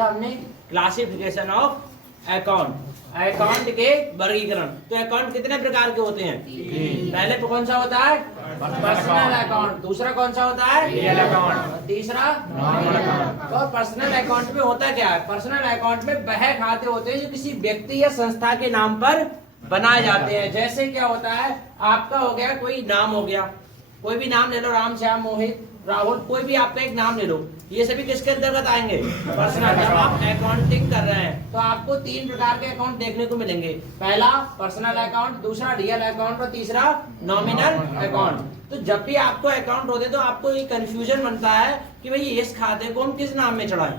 था हमने classification of account, account के वर्गीकरण। तो अकाउंट कितने प्रकार के होते हैं? पहले कौन सा होता है? Personal account. दूसरा कौन सा होता है? Real account. तीसरा नॉमिनल अकाउंट। और पर्सनल अकाउंट में होता क्या है? पर्सनल अकाउंट में वह खाते होते हैं जो किसी व्यक्ति या संस्था के नाम पर बनाए जाते हैं। जैसे क्या होता है, आपका हो गया कोई नाम, हो गया कोई भी नाम ले लो, राम, श्याम, मोहित, राहुल, कोई भी आपका एक नाम ले लो, ये सभी किसके अंतर्गत आएंगे? पर्सनल। जब आप अकाउंटिंग कर रहे हैं तो आपको 3 प्रकार के अकाउंट देखने को मिलेंगे। पहला पर्सनल अकाउंट, दूसरा रियल अकाउंट और तीसरा नॉमिनल अकाउंट। तो जब भी आपको अकाउंट होते तो आपको ये कंफ्यूजन बनता है कि भाई इस खाते को हम किस नाम में चढ़ाएं,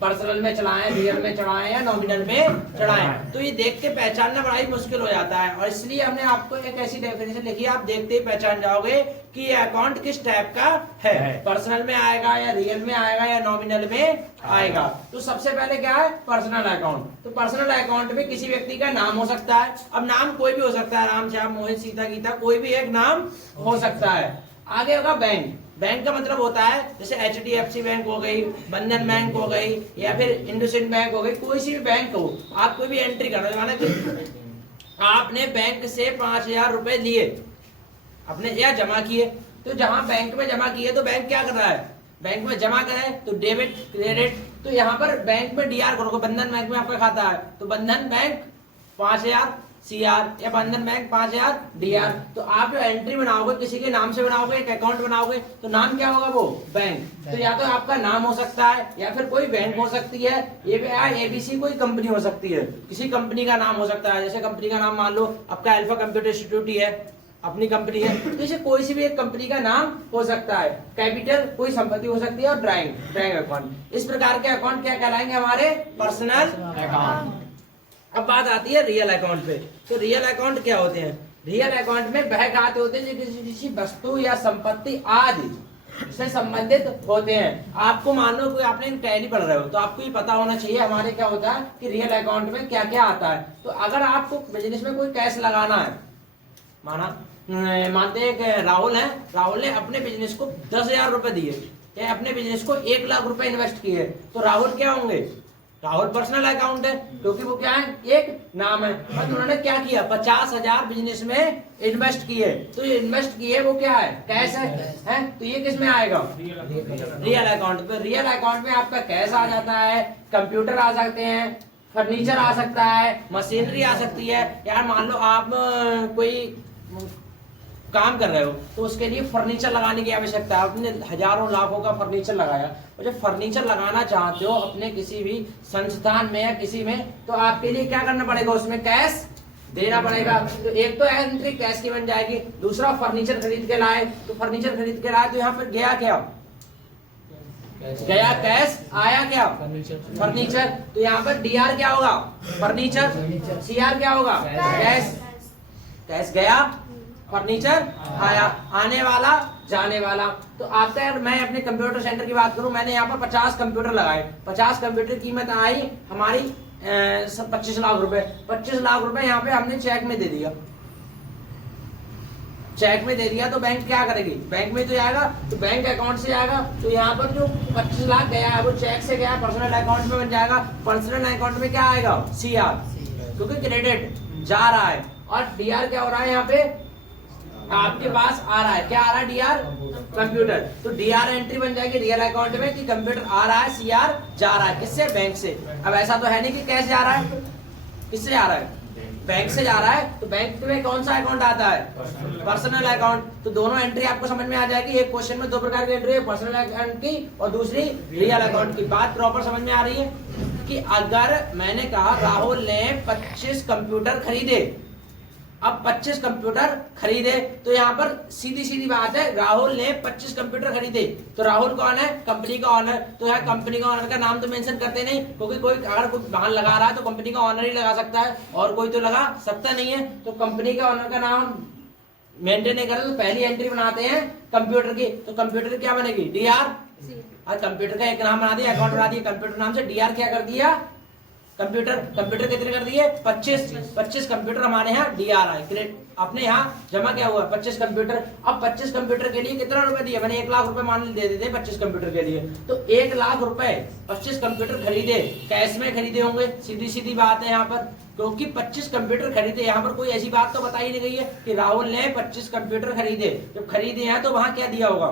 पर्सनल में चढ़ाएं, रियल में चढ़ाएं या नॉमिनल में चढ़ाएं। तो ये देख के पहचानना बड़ा ही मुश्किल हो जाता है, और इसलिए हमने आपको एक ऐसी डेफिनेशन लिखी, आप देखते ही पहचान जाओगे कि ये अकाउंट किस टाइप का है, पर्सनल में आएगा या रियल में आएगा या नॉमिनल में आएगा। तो सबसे पहले क्या है? Personal account. तो पर्सनल अकाउंट में किसी व्यक्ति का नाम हो सकता है। अब नाम कोई भी हो सकता है, राम, श्याम, मोहित, सीता, गीता, कोई भी एक नाम हो सकता है। आगे होगा बैंक। बैंक का मतलब होता है जैसे HDFC बैंक हो गई, बंधन बैंक हो गई, या फिर इंडसइंड बैंक हो गई, कोई सी भी बैंक हो, आप कोई भी एंट्री कर रहे हो, माना कि आपने बैंक से 5,000 रुपए लिए अपने या जमा किए, तो जहां बैंक में जमा किए तो बैंक क्या कर रहा है? बैंक में जमा करे तो डेबिट क्रेडिट, तो यहाँ पर बैंक में डीआर करोगे। बंधन बैंक में आपका खाता है तो बंधन बैंक 5,000 CR या बंधन बैंक 5,000 DR। तो आप जो एंट्री बनाओगे किसी के नाम से बनाओगे, एक अकाउंट बनाओगे, तो नाम क्या होगा? वो बैंक। तो या तो आपका नाम हो सकता है या फिर कोई बैंक हो सकती है, ये ABC कोई कंपनी हो सकती है, किसी कंपनी का नाम हो सकता है। जैसे कंपनी का नाम मान लो आपका अल्फा कंप्यूटर इंस्टीट्यूट ही है, अपनी कंपनी है, तो इसे कोई सी भी एक कंपनी का नाम हो सकता है। कैपिटल कोई संपत्ति हो सकती है, और ड्राइंग अकाउंट। इस प्रकार के अकाउंट क्या कहलाएंगे? हमारे पर्सनल अकाउंट। अब बात आती है रियल अकाउंट पे। तो रियल अकाउंट क्या होते हैं? रियल अकाउंट में वह खाते होते हैं जो किसी वस्तु या संपत्ति आदि से संबंधित होते हैं। आपको मान लो कोई आपने टैली पढ़ रहे हो तो आपको ये पता होना चाहिए हमारे क्या होता है कि रियल अकाउंट में क्या क्या आता है। तो अगर आपको बिजनेस में कोई कैश लगाना है, मानते हैं कि राहुल है, राहुल ने अपने बिजनेस को 10,000 रुपए दिए या अपने बिजनेस को 1 लाख रुपए इन्वेस्ट किए, तो राहुल क्या होंगे? राहुल पर्सनल अकाउंट है, क्योंकि वो क्या है? एक नाम है। और उन्होंने क्या किया? 50,000 बिजनेस में इन्वेस्ट किए, तो ये इन्वेस्ट किए वो क्या है? कैश है। तो ये किस में आएगा? Real account. तो रियल अकाउंट में आपका कैश आ जाता है, कंप्यूटर आ सकते हैं, फर्नीचर आ सकता है, मशीनरी आ सकती है। यार मान लो आप कोई काम कर रहे हो तो उसके लिए फर्नीचर लगाने की आवश्यकता है, आपने हजारों लाखों का फर्नीचर लगाया, और जब फर्नीचर लगाना चाहते हो अपने किसी भी संस्थान में या किसी में, तो आपके लिए क्या करना पड़ेगा? उसमें कैश देना पड़ेगा। तो एक तो एंट्री कैश की बन जाएगी, दूसरा फर्नीचर खरीद के लाए, तो फर्नीचर खरीद के लाए तो यहाँ पर गया क्या? गया कैश, आया क्या? फर्नीचर। तो यहाँ पर DR क्या होगा? फर्नीचर। CR क्या होगा? कैश। कैश गया, फर्नीचर आया, आने वाला जाने वाला। तो आपका यार मैं अपने कंप्यूटर सेंटर की बात करूं, मैंने यहाँ पर 50 कंप्यूटर लगाए, 50 कंप्यूटर की कीमत आई हमारी 25 लाख रुपए। 25 लाख रुपए यहाँ पे हमने चेक में दे दिया, चेक में दे दिया तो बैंक क्या करेगी? बैंक में तो जाएगा, तो बैंक अकाउंट से जाएगा, तो यहाँ पर जो 25 लाख गया है वो चेक से गया, पर्सनल अकाउंट में बन जाएगा। पर्सनल अकाउंट में क्या आएगा? CR, क्योंकि क्रेडिट जा रहा है। और DR क्या हो रहा है? यहाँ पे आपके पास आ रहा है, क्या आ रहा है? DR computer. तो DR एंट्री बन जाएगी रियल अकाउंट में कि कंप्यूटर आ रहा है, CR जा रहा है। किससे? बैंक से। अब ऐसा तो है नहीं कि कैश जा रहा है, किससे जा रहा है? बैंक से जा रहा है। तो बैंक में कौन सा अकाउंट आता है? Personal account. तो दोनों एंट्री आपको समझ में आ जाएगी। एक क्वेश्चन में 2 प्रकार की एंट्री है, पर्सनल अकाउंट की और दूसरी रियल अकाउंट की। बात प्रॉपर समझ में आ रही है कि अगर मैंने कहा राहुल ने 25 कंप्यूटर खरीदे, अब 25 कंप्यूटर खरीदे, तो यहाँ पर सीधी सीधी बात है, राहुल ने 25 कंप्यूटर खरीदे, तो राहुल कौन है? कंपनी का ऑनर। तो यहाँ कंपनी का ऑनर का नाम तो मेंशन करते नहीं, क्योंकि कोई अगर कोई वाहन लगा रहा है तो कंपनी का ऑनर ही लगा सकता है, और कोई तो लगा सकता नहीं है। तो कंपनी के ऑनर का नाम मेंटेन नहीं करते तो पहली एंट्री बनाते हैं कंप्यूटर की। तो कंप्यूटर क्या बनेगी? DR। और कंप्यूटर का एक नाम बना दिया, अकाउंट बना दिया कंप्यूटर नाम से, DR क्या कर दिया? कंप्यूटर कितने कर दिए? 25 कंप्यूटर हमारे यहाँ DRI अपने यहाँ जमा क्या हुआ? 25 कंप्यूटर। अब 25 कंप्यूटर के लिए कितना रुपए दिया? मैंने 1 लाख रुपए मान दे देते 25 कंप्यूटर के लिए, तो 1 लाख रुपए 25 कंप्यूटर खरीदे, कैश में खरीदे होंगे, सीधी सीधी बात है यहाँ पर, क्योंकि 25 कंप्यूटर खरीदे। यहाँ पर कोई ऐसी बात तो बताई नहीं गई है कि राहुल ने 25 कंप्यूटर खरीदे। जब खरीदे हैं तो वहां क्या दिया होगा?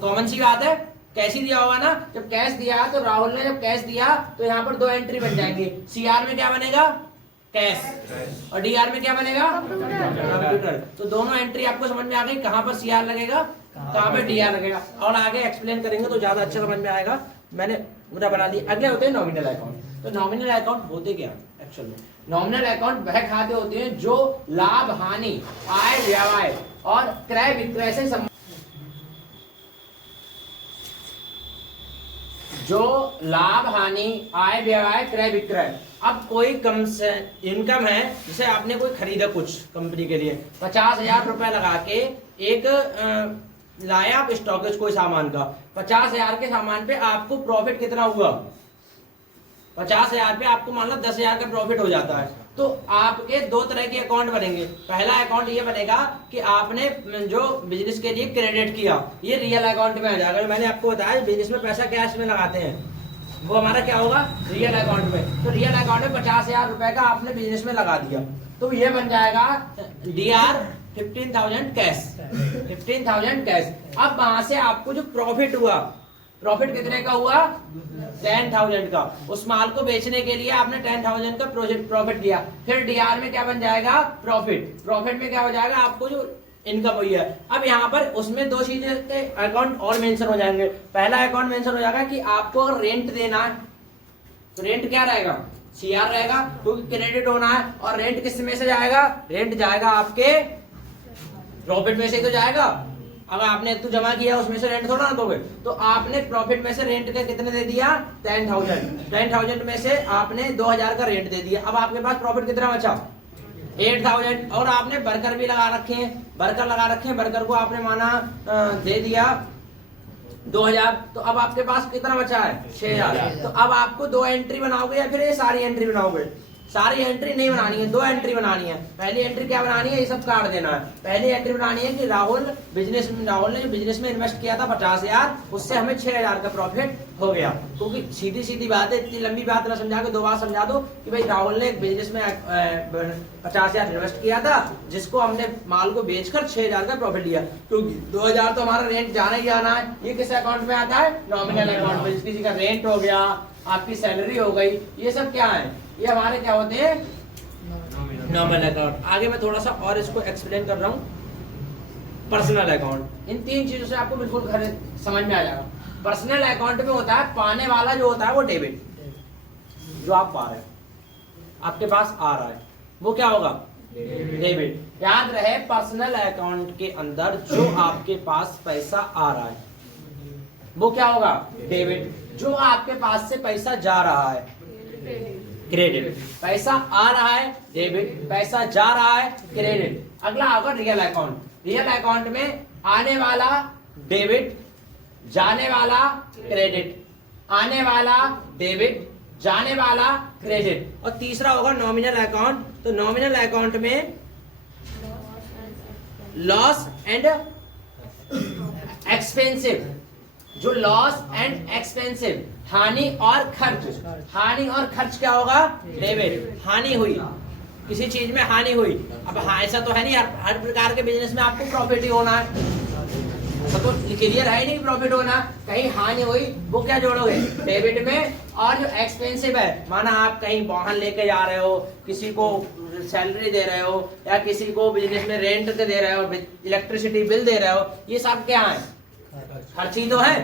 कॉमन सी बात है, कैश ही दिया होगा ना। जब कैश दिया तो राहुल ने जब कैश दिया तो यहाँ पर 2 एंट्री बन जाएंगे। CR में क्या बनेगा? कैश, और DR में क्या बनेगा? कंप्यूटर। तो दोनों एंट्री आपको समझ में आ गई, कहाँ पर CR लगेगा, कहाँ पे DR लगेगा, और आगे एक्सप्लेन करेंगे तो ज्यादा अच्छा समझ में आएगा। मैंने पूरा बना दिया। अगले होते हैं नॉमिनल अकाउंट। तो नॉमिनल अकाउंट होते क्या एक्चुअल में? नॉमिनल अकाउंट वह खाते होते हैं जो लाभ हानि, आय व्यय और क्रय विक्रय से जो लाभ हानि, आय व्यय, क्रय विक्रय। अब कोई कम से इनकम है, जैसे आपने कोई खरीदा कुछ कंपनी के लिए, 50,000 रुपए लगा के एक लाया आप स्टॉकेज कोई सामान का, 50,000 के सामान पे आपको प्रॉफिट कितना हुआ? 50,000 पे आपको मान लो 10,000 का प्रॉफिट हो जाता है। तो आपके 2 तरह के अकाउंट बनेंगे। पहला अकाउंट ये बनेगा कि आपने जो बिजनेस के लिए क्रेडिट किया, ये रियल अकाउंट में आ जाएगा। मैंने आपको बताया बिजनेस में पैसा कैश में लगाते हैं, वो हमारा क्या होगा? रियल अकाउंट में। तो रियल अकाउंट में 50,000 रुपए का आपने बिजनेस में लगा दिया, तो ये बन जाएगा DR 15,000 कैश, 15,000 कैश। अब वहां से आपको जो प्रॉफिट हुआ, प्रॉफिट कितने का हुआ? 10,000 का। उस माल को बेचने के लिए आपने 10,000 का प्रॉफिट दिया। फिर DR में क्या बन जाएगा? प्रॉफिट। प्रॉफिट में क्या हो जाएगा? आपको जो इनकम हुई है। अब यहाँ पर उसमें 2 चीजें के अकाउंट और मेंशन हो जाएंगे। पहला अकाउंट मेंशन हो जाएगा कि आपको रेंट देना है, तो रेंट क्या रहेगा? CR रहेगा, क्योंकि क्रेडिट होना है। और रेंट किस में से जाएगा? रेंट जाएगा आपके प्रॉफिट में से ही तो जाएगा। अगर आपने तो जमा किया उसमें से रेंट थोड़ा ना दोगे, तो आपने प्रॉफिट में से रेंट के कितने दे दिया? 10,000 में से आपने 2,000 का रेंट दे दिया। अब आपके पास प्रॉफिट कितना बचा? 8,000। और आपने वर्कर भी लगा रखे हैं, वर्कर को आपने माना दे दिया 2,000, तो अब आपके पास कितना बचा है? 6,000। तो अब आपको 2 एंट्री बनाओगे या फिर ये सारी एंट्री बनाओगे? सारी एंट्री नहीं बनानी है, 2 एंट्री बनानी है। पहली एंट्री क्या बनानी है? ये सब काट देना है। पहली एंट्री बनानी है कि राहुल ने जो बिजनेस में इन्वेस्ट किया था 50,000, उससे हमें 6,000 का प्रॉफिट हो गया। क्योंकि सीधी सीधी बात है, इतनी लंबी बात ना समझा के 2 बार समझा दो कि भाई राहुल ने एक बिजनेस में 50,000 इन्वेस्ट किया था, जिसको हमने माल को बेचकर 6,000 का प्रॉफिट दिया। क्योंकि 2,000 तो हमारा रेंट जाना ही जाना है। ये किस अकाउंट में आता है? नॉमिनल अकाउंट में। किसी का रेंट हो गया, आपकी सैलरी हो गई, ये सब क्या है? ये हमारे क्या होते हैं? Nominal account. आगे मैं थोड़ा सा और इसको एक्सप्लेन कर रहा हूँ। पर्सनल अकाउंट, इन 3 चीजों से आपको बिल्कुल समझ में आ जाएगा। पर्सनल अकाउंट में होता है पाने वाला जो होता है वो डेबिट, जो आप पा रहे हैं, आपके पास आ रहा है, वो क्या होगा? डेबिट। याद रहे, पर्सनल अकाउंट के अंदर जो आपके पास पैसा आ रहा है वो क्या होगा? डेबिट। जो आपके पास से पैसा जा रहा है क्रेडिट। पैसा आ रहा है डेबिट, पैसा जा रहा है क्रेडिट। अगला होगा रियल अकाउंट। रियल अकाउंट में आने वाला डेबिट, जाने वाला क्रेडिट, आने वाला डेबिट, जाने वाला क्रेडिट। और तीसरा होगा नॉमिनल अकाउंट। तो नॉमिनल अकाउंट में लॉस एंड एक्सपेंसिव, जो लॉस एंड एक्सपेंसिव, हानि और खर्च। हानि और खर्च क्या होगा? डेबिट। हानि हुई, किसी चीज में हानि हुई। अब ऐसा तो है नहीं हर प्रकार के बिजनेस में आपको प्रॉफिट ही होना है, तो क्लियर है नहीं प्रॉफिट होना। कहीं हानि हुई, वो क्या जोड़ोगे? डेबिट में। और जो एक्सपेंसिव है, माना आप कहीं वाहन लेके जा रहे हो, किसी को सैलरी दे रहे हो, या किसी को बिजनेस में रेंट दे रहे हो, इलेक्ट्रिसिटी बिल दे रहे हो, ये सब क्या है? खर्च ही तो है।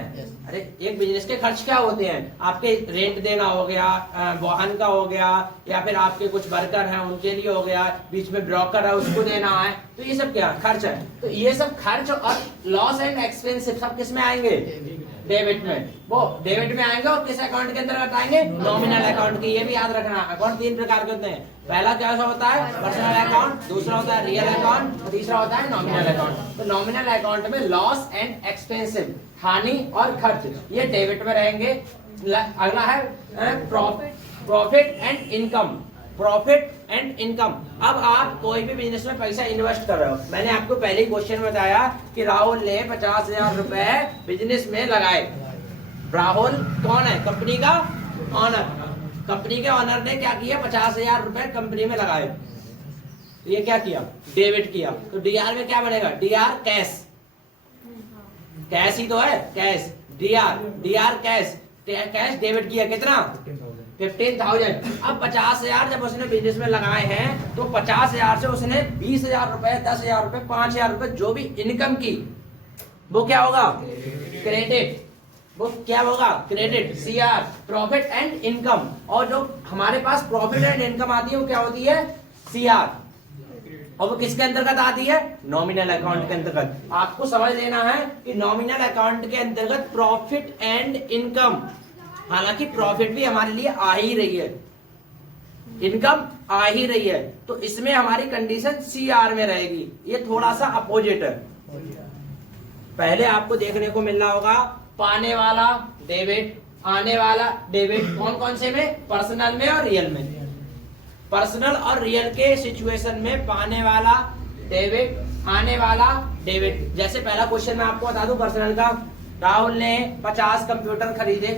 अरे एक बिजनेस के खर्च क्या होते हैं? आपके रेंट देना हो गया, वाहन का हो गया, या फिर आपके कुछ वर्कर हैं उनके लिए हो गया, बीच में ब्रोकर है उसको देना है, तो ये सब क्या खर्च है। तो ये सब खर्च और लॉस एंड एक्सपेंसिव सब किस में आएंगे? डेबिट में। वो डेबिट में आएंगे। और किस अकाउंट के अंदर आएंगे? नॉमिनल अकाउंट के। ये भी याद रखना, अकाउंट 3 प्रकार के होते हैं। पहला क्या होता है? पर्सनल अकाउंट, दूसरा होता है रियल अकाउंट, और तीसरा होता है नॉमिनल अकाउंट। तो नॉमिनल अकाउंट में लॉस एंड एक्सपेंसिव, हानि और खर्च, ये डेबिट में रहेंगे। अगला है profit and income. Profit and income. अब आप कोई भी बिजनेस में पैसा इन्वेस्ट कर रहे हो, मैंने आपको पहले ही क्वेश्चन में बताया कि राहुल ने 50,000 रुपए बिजनेस में लगाए। राहुल कौन है? कंपनी का ऑनर। कंपनी के ऑनर ने क्या किया? 50,000 रुपए कंपनी में लगाए। ये क्या किया? डेबिट किया। तो डीआर में क्या बनेगा? D R cash. कैश ही तो है, cash. DR cash. Cash debit किया कितना? 15,000। अब 50,000 जब उसने बिजनेस में लगाए हैं तो 50,000 से उसने 20,000 रुपए, 10,000 रुपए, 5,000 रुपए जो भी इनकम की वो क्या होगा? क्रेडिट। वो क्या होगा? Credit. CR, profit and income. और जो हमारे पास प्रॉफिट एंड इनकम आती है वो क्या होती है? सीआर। और वो किसके अंतर्गत आती है? नॉमिनल अकाउंट के अंतर्गत। आपको समझ लेना है कि नॉमिनल अकाउंट के अंतर्गत प्रॉफिट एंड इनकम, हालांकि प्रॉफिट भी हमारे लिए आ ही रही है, इनकम आ ही रही है, तो इसमें हमारी कंडीशन सीआर में रहेगी। ये थोड़ा सा अपोजिट है। पहले आपको देखने को मिल रहा होगा पाने वाला डेबिट, आने वाला डेबिट। कौन कौन से में? पर्सनल में और रियल में। पर्सनल और रियल के सिचुएशन में पाने वाला डेबिट, आने वाला डेबिट। जैसे पहला क्वेश्चन मैं आपको बता दूं पर्सनल का। राहुल ने 50 कंप्यूटर खरीदे।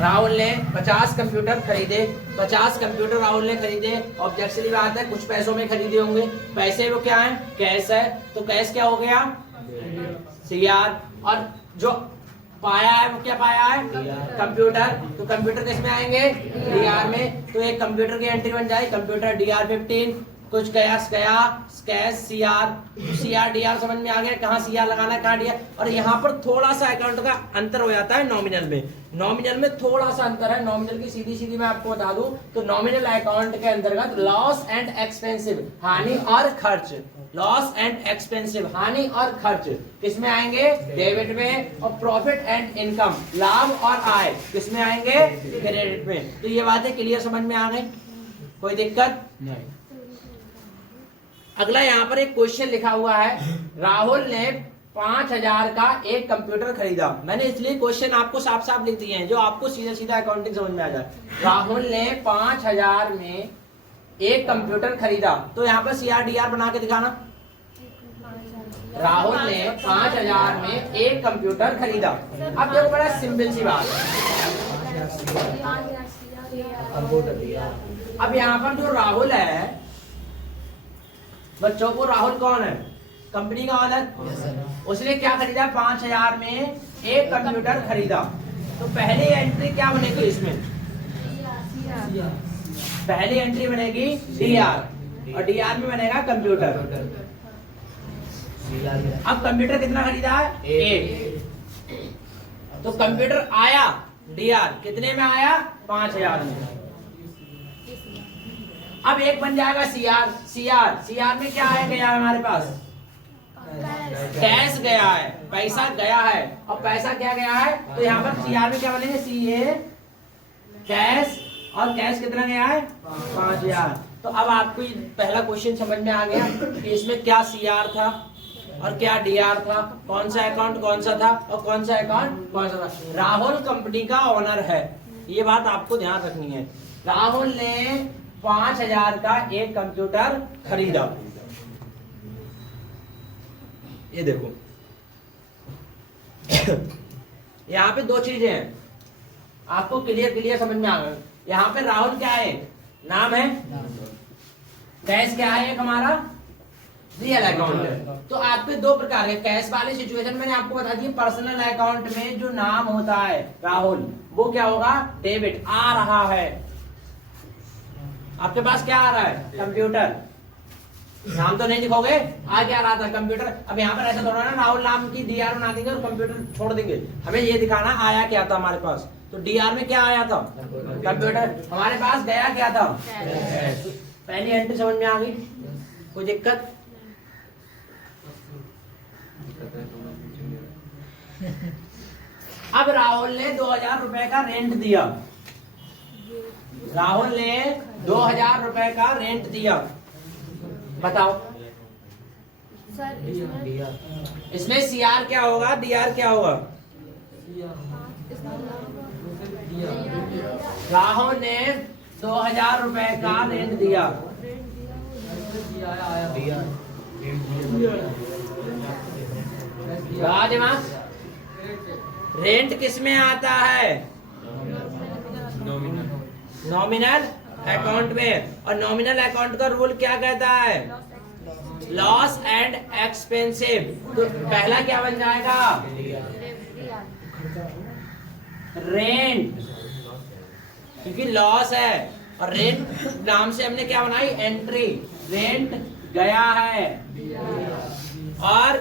राहुल ने 50 कंप्यूटर खरीदे। 50 कंप्यूटर राहुल ने खरीदे। ऑब्जेक्टिव बात है, कुछ पैसों में खरीदे होंगे। पैसे वो क्या है? कैश है। तो कैश क्या हो गया? सीआर। और जो पाया है वो क्या पाया है? कंप्यूटर। तो कंप्यूटर किस में आएंगे? डीआर में। तो एक कंप्यूटर की एंट्री बन जाए, कंप्यूटर डीआर 15। कुछ कैश गया, कैश सीआर। सीआर डीआर समझ में आ गया कहाँ सीआर लगाना है, कहाँ डीआर। और यहाँ पर थोड़ा सा अकाउंट का अंतर हो जाता है नॉमिनल में। नॉमिनल में थोड़ा सा अंतर है। नॉमिनल की सीधी सीधी मैं आपको बता दूं तो नॉमिनल अकाउंट के अंतर्गत लॉस एंड एक्सपेंसिव, हानि और खर्च। लॉस एंड एक्सपेंसिव, हानि और खर्च किसमें आएंगे? डेबिट में। और प्रॉफिट एंड इनकम, लाभ और आय किसमें आएंगे? क्रेडिट में। तो ये बातें क्लियर समझ में आ गई? कोई दिक्कत नहीं। अगला यहाँ पर एक क्वेश्चन लिखा हुआ है, राहुल ने 5,000 का एक कंप्यूटर खरीदा। मैंने इसलिए क्वेश्चन आपको साफ साफ लिख दिए हैं जो आपको सीधा सीधा अकाउंटिंग समझ में आ जाए। राहुल ने 5,000 में एक कंप्यूटर खरीदा। तो यहाँ पर सीआर डीआर बना के दिखाना। राहुल ने 5,000 में एक कंप्यूटर खरीदा। अब देखो बड़ा सिंपल सी बात है। अब यहाँ पर जो राहुल है, बच्चों को राहुल कौन है? कंपनी का ऑनर। उसने क्या खरीदा? 5,000 में एक कंप्यूटर खरीदा। तो पहली एंट्री क्या बनेगी इसमें? पहली एंट्री बनेगी डीआर और डीआर में बनेगा कंप्यूटर। अब कंप्यूटर कितना खरीदा है? एक। तो कंप्यूटर आया डीआर कितने में आया? 5,000 में। अब एक बन जाएगा सीआर। सीआर में क्या आया? गया हमारे पास कैश गया है, पैसा गया है। और पैसा क्या गया है? तो यहाँ पर सीआर में क्या बनेंगे? CA cash. और कैश कितना गया है? 5,000। तो अब आपको पहला क्वेश्चन समझ में आ गया कि इसमें क्या सीआर था और क्या डीआर था, कौन सा अकाउंट कौन सा था और कौन सा अकाउंट कौन सा था। राहुल कंपनी का ओनर है, ये बात आपको ध्यान रखनी है। राहुल ने 5,000 का एक कंप्यूटर खरीदा। ये देखो यहाँ पे दो चीजें हैं, आपको क्लियर समझ में आ गए। यहाँ पे राहुल क्या है? नाम है। कैश क्या है? एक हमारा रियल अकाउंट है। तो आपके दो प्रकार के कैश वाले सिचुएशन मैंने आपको बता दी। पर्सनल अकाउंट में जो नाम होता है राहुल, वो क्या होगा? डेबिट। आ रहा है, आपके पास क्या आ रहा है? कंप्यूटर। नाम तो नहीं लिखोगे, आ क्या रहा था? कंप्यूटर। अब यहाँ पर ऐसा थोड़ा ना राहुल नाम की डीआर बना देंगे और कंप्यूटर छोड़ देंगे। हमें ये दिखाना आया क्या था हमारे पास। तो डीआर में क्या आया था? कंप्यूटर। हमारे पास गया क्या था? पहली एंट्री समझ में आ गई? कोई दिक्कत? अब राहुल ने 2,000 रुपए का रेंट दिया। राहुल ने 2,000 रुपए का रेंट दिया। बताओ सर इसमें सीआर क्या होगा? डीआर क्या होगा? राहुल ने 2000 रुपए का रेंट दिया। रेंट किस में आता है? नॉमिनल अकाउंट में। और नॉमिनल अकाउंट का रूल क्या कहता है? Loss and expensive. तो पहला क्या बन जाएगा? रेंट, क्योंकि लॉस है। और रेंट नाम से हमने क्या बनाई? एंट्री। रेंट गया है। और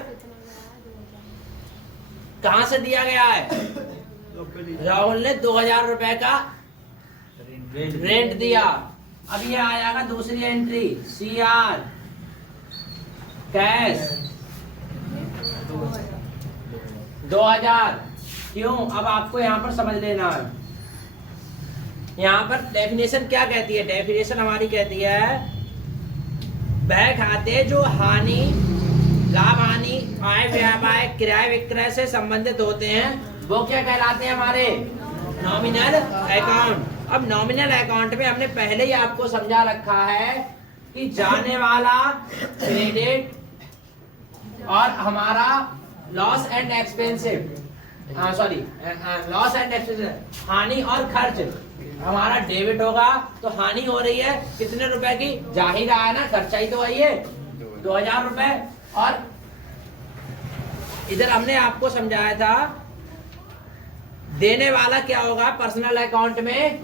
कहां से दिया गया है? राहुल ने 2000 रुपए का रेंट दिया। अब ये आ जाएगा दूसरी एंट्री, CR कैश 2000। क्यों? अब आपको यहाँ पर समझ लेना है। यहाँ पर डेफिनेशन क्या कहती है? डेफिनेशन हमारी कहती है वह खाते जो हानि, लाभ हानि, आय व्यय, क्रय विक्रय से संबंधित होते हैं वो क्या कहलाते हैं? हमारे नॉमिनल अकाउंट। अब नॉमिनल अकाउंट में हमने पहले ही आपको समझा रखा है कि जाने वाला क्रेडिट और हमारा loss and expensive, loss and expensive, हानि और खर्च हमारा डेबिट होगा। तो हानि हो रही है कितने रुपए की? जाहिर है ना, खर्चा ही तो है ये 2000 रुपए। और इधर हमने आपको समझाया था देने वाला क्या होगा पर्सनल अकाउंट में?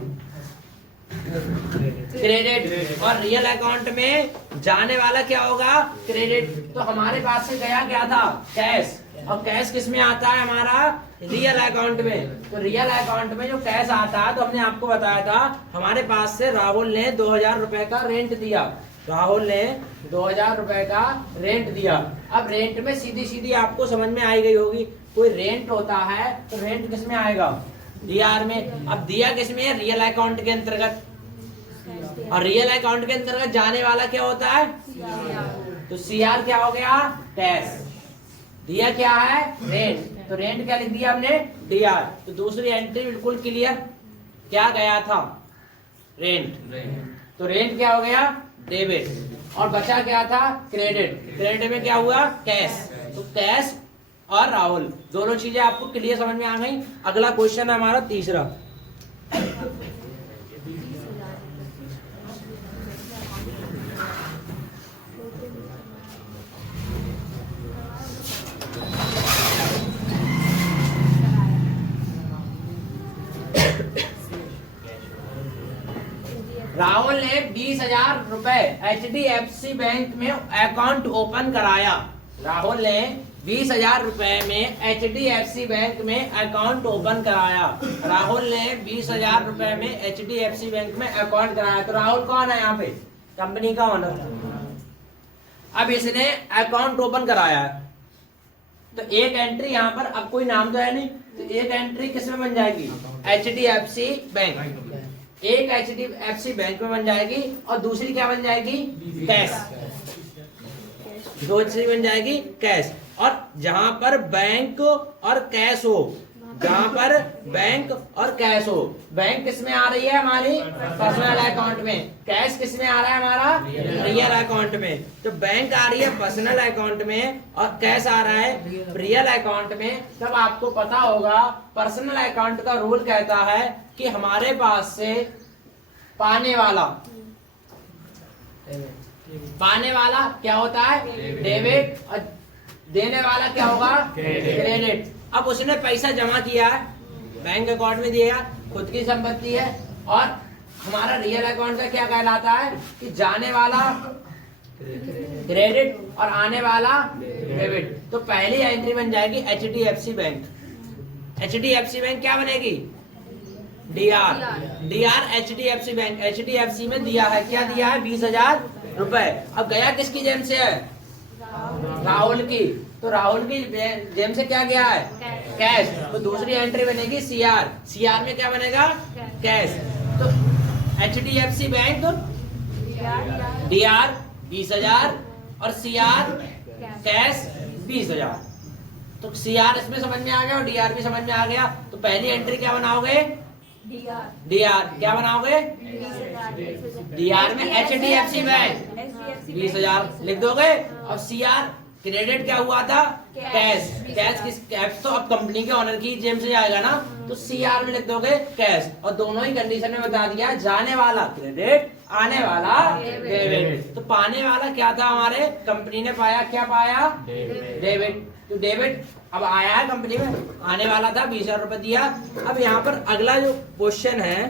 क्रेडिट। और रियल अकाउंट में जाने वाला क्या होगा? क्रेडिट। तो हमारे पास से गया क्या था? कैश। और कैश किस में आता है? हमारा रियल अकाउंट में। तो रियल अकाउंट में जो कैश आता है, तो हमने आपको बताया था हमारे पास से राहुल ने 2000 रुपए का रेंट दिया। राहुल ने 2000 रुपए का रेंट दिया। अब रेंट में सीधी सीधी आपको समझ में आई गई होगी, कोई रेंट होता है तो रेंट किस में आएगा? DR में। अब दिया किस में है? रियल अकाउंट के अंतर्गत। और रियल अकाउंट के अंतर्गत जाने वाला क्या होता है? तो CR क्या हो गया? कैश। दिया क्या है? रेंट। तो रेंट क्या लिख दिया हमने? DR। तो दूसरी एंट्री बिल्कुल क्लियर। क्या गया था? रेंट। तो रेंट क्या हो गया? डेबिट। और बचा क्या था? क्रेडिट। क्रेडिट में क्या हुआ? कैश। तो कैश और राहुल दोनों चीजें आपको क्लियर समझ में आ गई। अगला क्वेश्चन है हमारा तीसरा। राहुल ने 20,000 रुपए HDFC बैंक में अकाउंट ओपन कराया। राहुल ने 20,000 रुपए में HDFC बैंक में अकाउंट ओपन कराया। राहुल ने 20,000 रुपए में HDFC बैंक में अकाउंट कराया। तो राहुल कौन है यहाँ पे? कंपनी का ओनर। अब इसने अकाउंट ओपन कराया, तो एक एंट्री यहाँ पर, अब कोई नाम तो है नहीं, तो एक एंट्री किस में बन जाएगी? HDFC bank. एक HDFC बैंक में बन जाएगी और दूसरी क्या बन जाएगी? कैश। दूसरी बन जाएगी कैश। और जहां पर बैंक और कैश हो, जहां पर बैंक और कैश हो, बैंक किस में आ रही है? हमारी पर्सनल अकाउंट में। कैश किस में आ रहा है? हमारा रियल अकाउंट में। तो बैंक आ रही है पर्सनल अकाउंट में और कैश आ रहा है रियल अकाउंट में। तब आपको पता होगा पर्सनल अकाउंट का रूल कहता है कि हमारे पास से पाने वाला क्या होता है? डेबिट। और देने वाला क्या होगा? क्रेडिट। अब उसने पैसा जमा किया है, बैंक अकाउंट में दिया, खुद की संपत्ति है। और हमारा रियल अकाउंट का क्या कहलाता है? कि जाने वाला क्रेडिट और आने वाला डेबिट। तो पहली एंट्री बन जाएगी HDFC बैंक। HDFC बैंक क्या बनेगी? DR HDFC bank. HDFC में दिया है, क्या दिया है? 20,000 रुपए। अब गया किसकी जेब से है? राहुल की। तो राहुल की जेब से क्या गया है? कैश। तो दूसरी एंट्री बनेगी CR में क्या बनेगा? कैश। तो HDFC बैंक DR 20,000 और CR कैश 20,000। तो सीआर इसमें समझ में आ गया और डीआर भी समझ में आ गया। तो पहली एंट्री क्या बनाओगे? डीआर क्या बनाओगे? डीआर में HDFC बैंक 20,000 लिख दोगे। और सीआर क्रेडिट क्या हुआ था? कैश। कैश किस कैश तो अब कंपनी के ऑनर की जेब से जाएगा ना, तो सीआर में लिख दोगे कैश। और दोनों ही कंडीशन में बता दिया, जाने वाला क्रेडिट, आने वाला डेबिट। तो पाने वाला क्या था हमारे? कंपनी ने पाया, क्या पाया? डेबिट। तो डेबिट अब आया है कंपनी में, आने वाला था 20,000 रुपए दिया। अब यहाँ पर अगला जो क्वेश्चन है